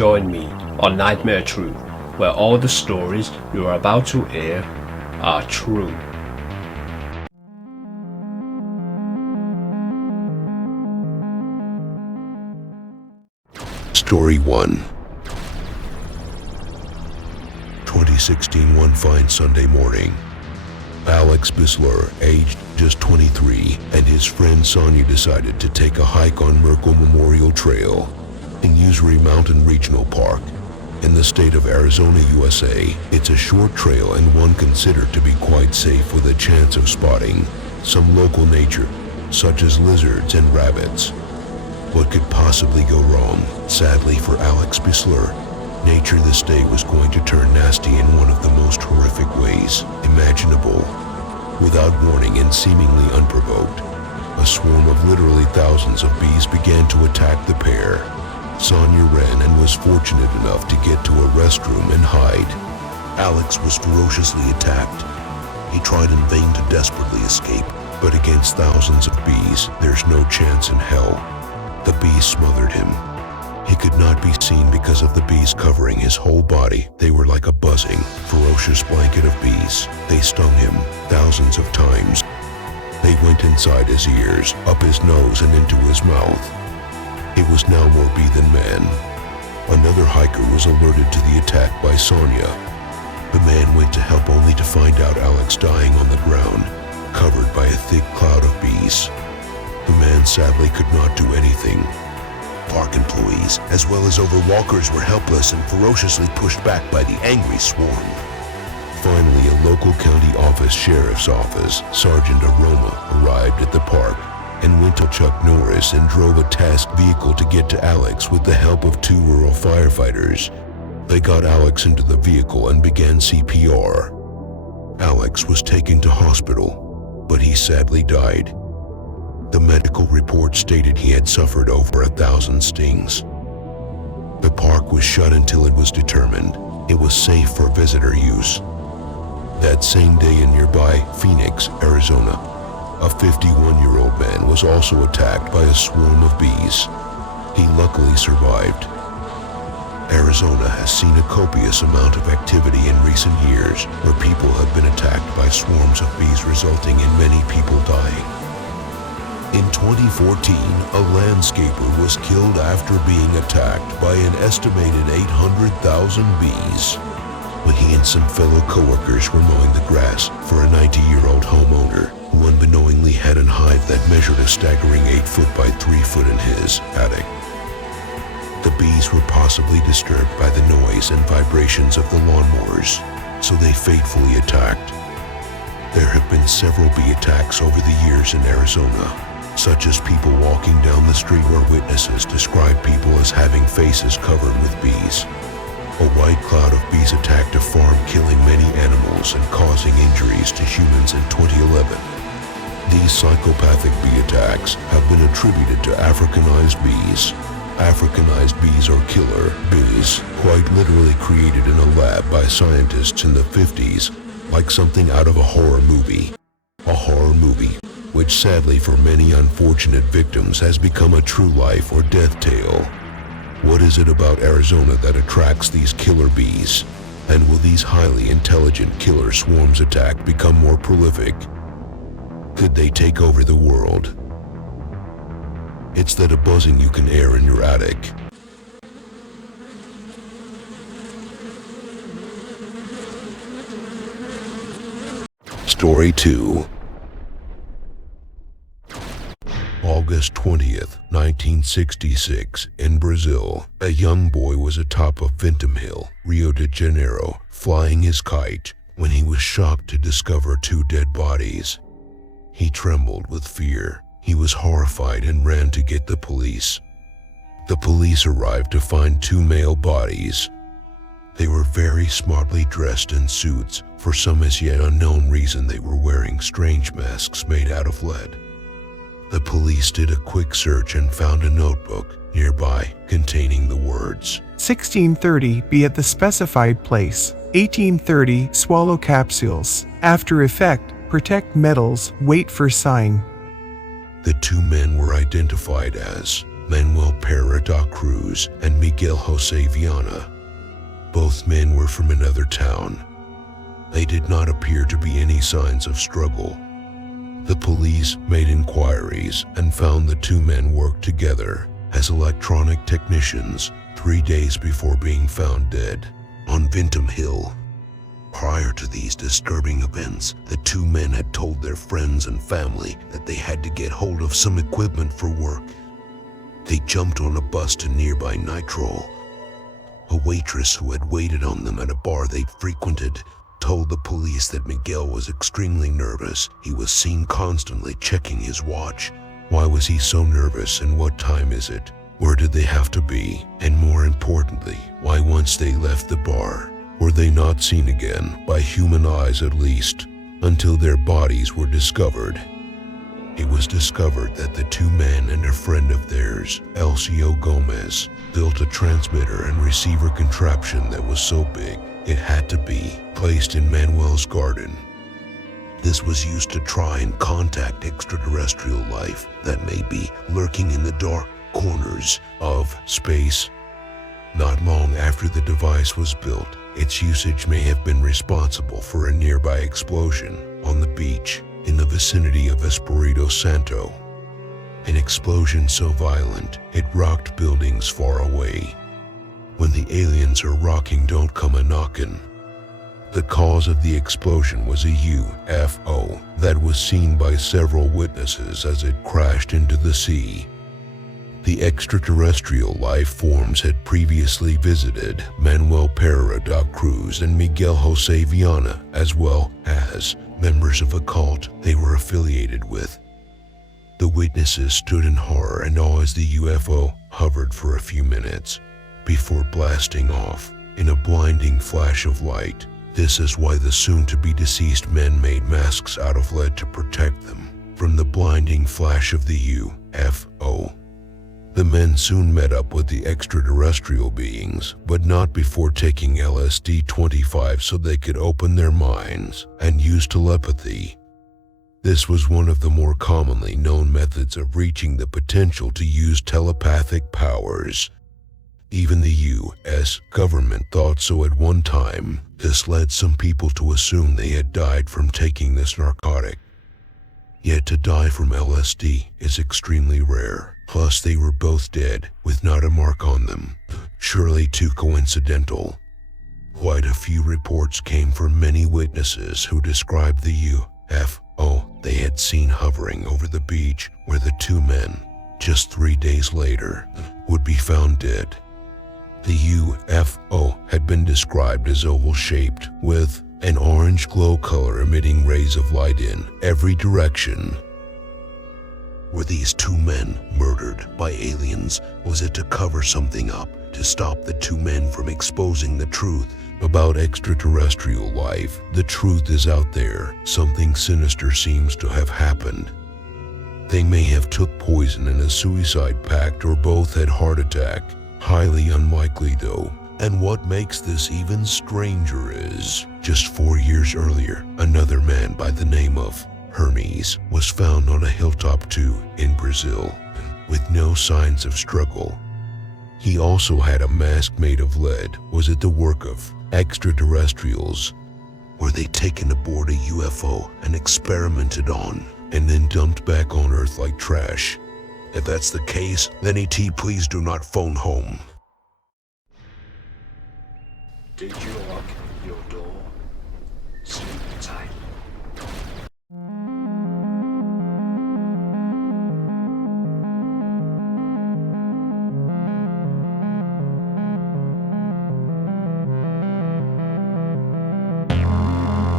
join me on Nightmare Truth, where all the stories you are about to air are true. Story 1. 2016 one fine Sunday morning. Alex Bisler, aged just 23, and his friend Sonia decided to take a hike on Merkle Memorial Trail in Usery Mountain Regional Park in the state of Arizona, USA. It's a short trail and one considered to be quite safe, with a chance of spotting some local nature, such as lizards and rabbits. What could possibly go wrong? Sadly for Alex Bisler, nature this day was going to turn nasty in one of the most horrific ways imaginable. Without warning and seemingly unprovoked, a swarm of literally thousands of bees began to attack the pair. Sonia ran and was fortunate enough to get to a restroom and hide. Alex was ferociously attacked. He tried in vain to desperately escape, but against thousands of bees, there's no chance in hell. The bees smothered him. He could not be seen because of the bees covering his whole body. They were like a buzzing, ferocious blanket of bees. They stung him thousands of times. They went inside his ears, up his nose, and into his mouth. It was now more bee than man. Another hiker was alerted to the attack by Sonia. The man went to help only to find out Alex dying on the ground, covered by a thick cloud of bees. The man sadly could not do anything. Park employees, as well as overwalkers, were helpless and ferociously pushed back by the angry swarm. Finally, a local county office sheriff's office, Sergeant Aroma, arrived at the park and went to Chuck Norris and drove a tasked vehicle to get to Alex with the help of 2 rural firefighters. They got Alex into the vehicle and began CPR. Alex was taken to hospital, but he sadly died. The medical report stated he had suffered over 1,000 stings. The park was shut until it was determined it was safe for visitor use. That same day in nearby Phoenix, Arizona, a 51-year-old man was also attacked by a swarm of bees. He luckily survived. Arizona has seen a copious amount of activity in recent years where people have been attacked by swarms of bees, resulting in many people dying. In 2014, a landscaper was killed after being attacked by an estimated 800,000 bees when he and some fellow coworkers were mowing the grass for a 90-year-old homeowner who unbeknowingly had a hive that measured a staggering 8 foot by 3 foot in his attic. The bees were possibly disturbed by the noise and vibrations of the lawnmowers, so they fatefully attacked. There have been several bee attacks over the years in Arizona, such as people walking down the street where witnesses describe people as having faces covered with bees. A white cloud of bees attacked a farm, killing many animals and causing injuries to humans in 2011. These psychopathic bee attacks have been attributed to Africanized bees. Africanized bees or killer bees, quite literally created in a lab by scientists in the 50s, like something out of a horror movie. A horror movie which sadly for many unfortunate victims has become a true life or death tale. What is it about Arizona that attracts these killer bees? And will these highly intelligent killer swarms attack become more prolific? Could they take over the world? It's that a buzzing you can air in your attic. Story 2. August 20th, 1966, in Brazil, a young boy was atop of Vintem Hill, Rio de Janeiro, flying his kite when he was shocked to discover 2 dead bodies. He trembled with fear. He was horrified and ran to get the police. The police arrived to find 2 male bodies. They were very smartly dressed in suits. For some as yet unknown reason, they were wearing strange masks made out of lead. The police did a quick search and found a notebook nearby containing the words, 1630, be at the specified place. 1830, swallow capsules. After effect, protect metals, wait for sign. The 2 men were identified as Manuel Pera da Cruz and Miguel Jose Viana. Both men were from another town. They did not appear to be any signs of struggle. The police made inquiries and found the two men worked together as electronic technicians 3 days before being found dead on Vintem Hill. Prior to these disturbing events, the two men had told their friends and family that they had to get hold of some equipment for work. They jumped on a bus to nearby Nitro. A waitress who had waited on them at a bar they'd frequented told the police that Miguel was extremely nervous. He was seen constantly checking his watch. Why was he so nervous, and what time is it? Where did they have to be? And more importantly, why once they left the bar, were they not seen again, by human eyes at least, until their bodies were discovered? It was discovered that the two men and a friend of theirs, Elcio Gomez, built a transmitter and receiver contraption that was so big it had to be placed in Manuel's garden. This was used to try and contact extraterrestrial life that may be lurking in the dark corners of space. Not long after the device was built, its usage may have been responsible for a nearby explosion on the beach in the vicinity of Espiritu Santo. An explosion so violent it rocked buildings far away. When the aliens are rocking, don't come a-knockin'. The cause of the explosion was a UFO that was seen by several witnesses as it crashed into the sea. The extraterrestrial life forms had previously visited Manuel Pera da Cruz and Miguel Jose Viana, as well as members of a cult they were affiliated with. The witnesses stood in horror and awe as the UFO hovered for a few minutes before blasting off in a blinding flash of light. This is why the soon-to-be deceased men made masks out of lead to protect them from the blinding flash of the UFO. The men soon met up with the extraterrestrial beings, but not before taking LSD-25 so they could open their minds and use telepathy. This was one of the more commonly known methods of reaching the potential to use telepathic powers. Even the U.S. government thought so at one time. This led some people to assume they had died from taking this narcotic. Yet to die from LSD is extremely rare. Plus, they were both dead, with not a mark on them. Surely too coincidental. Quite a few reports came from many witnesses who described the UFO they had seen hovering over the beach where the two men, just 3 days later, would be found dead. The UFO had been described as oval-shaped, with an orange glow color emitting rays of light in every direction. Were these two men murdered by aliens? Was it to cover something up, to stop the two men from exposing the truth about extraterrestrial life? The truth is out there. Something sinister seems to have happened. They may have took poison in a suicide pact, or both had heart attack. Highly unlikely though. And what makes this even stranger is, just 4 years earlier, another man by the name of Hermes was found on a hilltop too in Brazil, with no signs of struggle. He also had a mask made of lead. Was it the work of extraterrestrials? Were they taken aboard a UFO and experimented on, and then dumped back on Earth like trash? If that's the case, then ET, please do not phone home. Did you lock your door? Sleep tight.